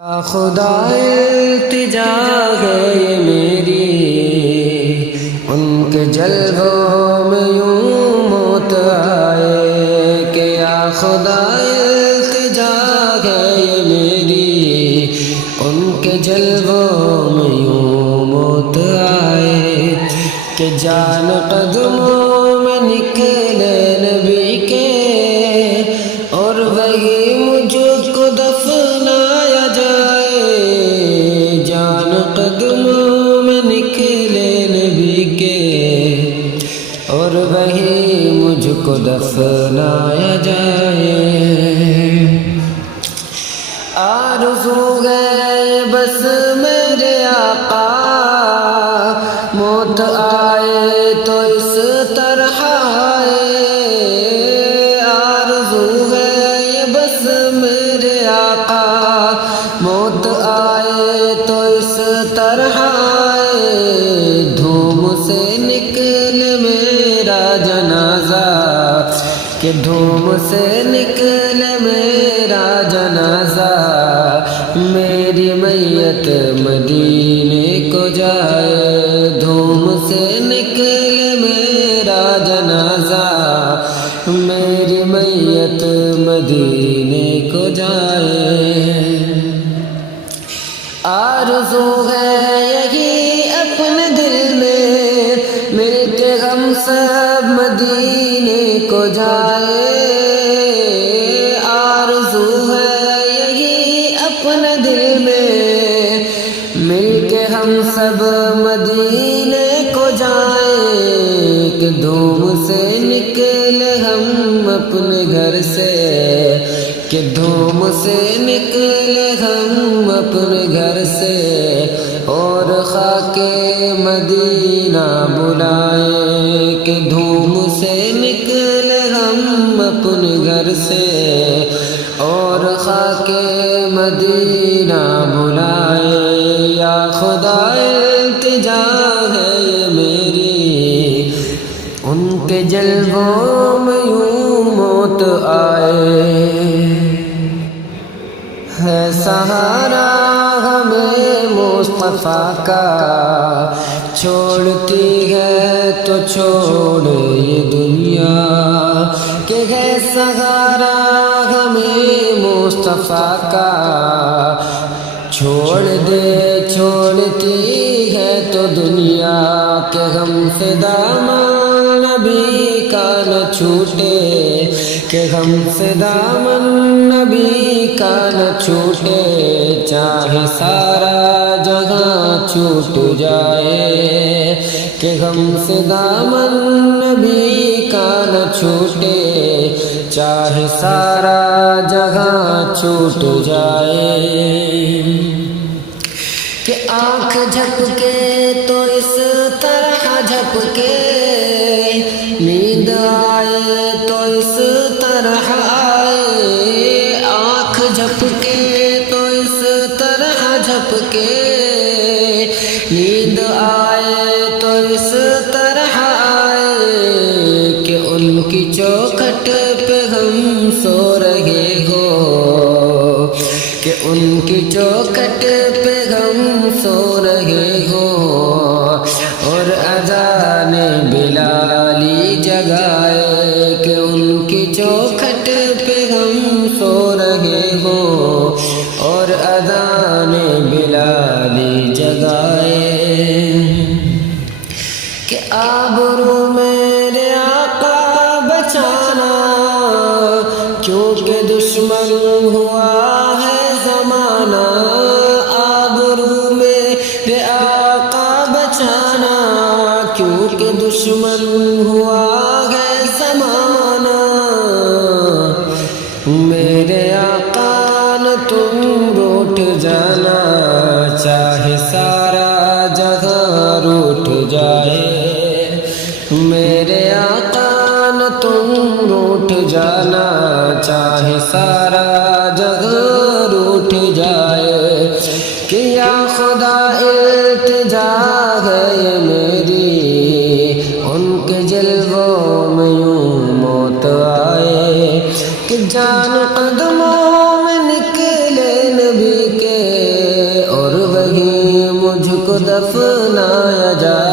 خدا التجا ہے یہ میری، ان کے جلووں میں یوں موت آئے کہ یا خدا التجا ہے یہ میری، ان کے جلووں میں یوں موت آئے کہ جان قدموں میں نکلے نبی کے اور وہی مجھ کو دفنایا جائے، جان قدموں میں نکلے نبی کے اور وہی مجھ کو دفنایا جائے۔ آرزو ہے بس میرے آقا موت آئے تو اس طرح آئے، آرزو ہے بس میرے آقا موت آئے تو اس طرح آئے، دھوم سے نکلے میرا جنازہ کہ دھوم سے نکلے میرا جنازہ، میری میت مدینے کو جائے، دھوم سے نکلے میرا جنازہ، میری میت مدینے کو جائے۔ آرزو ہے یہی اپنے دل میں مل کے ہم سب مدینے کو جائے، آرزو ہے یہی اپنے دل میں مل کے ہم سب مدینے کو جائیں کہ دھوم سے نکلے ہم اپنے گھر سے، کہ دھوم سے نکلے ہم اپنے گھر سے اور خاک مدینہ بلائیں، کہ دھوم سے نکلے ہم اپنے گھر سے اور خاک مدینہ بلائے۔ یا خدا التجا ہے یہ میری، ان کے جلووں میں یوں موت آئے، ہے سہارا ہمیں مصطفیٰ کا، چھوڑتی ہے تو چھوڑ یہ دنیا، کہ ہے سہارا ہمیں مصطفیٰ کا، چھوڑ دے چھوڑتی ہے تو دنیا، کہ ہم سے دامن نبی کا نہ چھوٹے، کہ ہم سے دامن نبی کا نہ چھوٹے، چاہے سارا جہاں چھوٹ جائے، کہ ہم سے دامن نبی کا نہ چھوٹے، چاہے سارا جہاں چھوٹ جائے۔ کہ آنکھ جھپکے تو اس طرح جھپکے، نیند آئے تو اس طرح آئے، آنکھ جھپکے تو اس طرح جھپکے، نیند آئے تو اس طرح آئے، کہ ان کی چوکھٹ پہ ہم سو رہے ہو، کہ ان کی چوکھٹ پہ ہم سو رہے ہو اور اذان بلالی جگائے، کہ ان کی چوکھٹ پہ ہم سو رہے ہو اور اذان بلالی جگائے۔ کہ آبرو میرے آقا بچانا، کیونکہ دشمن ہوا ہے زمانہ، آبرو میرے آقا بچانا، کیونکہ دشمن ہوا ہے زمانہ، میرے آقا نہ تم روٹ جانا، چاہے سارا جہاں روٹ جائے، میرے آقا نہ تم روٹ جانا، چاہے سارا جہاں روٹ جائے۔ کہ یا خدا التجا ہے یہ میری، ان کے جلووں میں یوں موت آئے، کہ جان قدموں میں نکلے نبی کے مجھ کو دفنایا جائے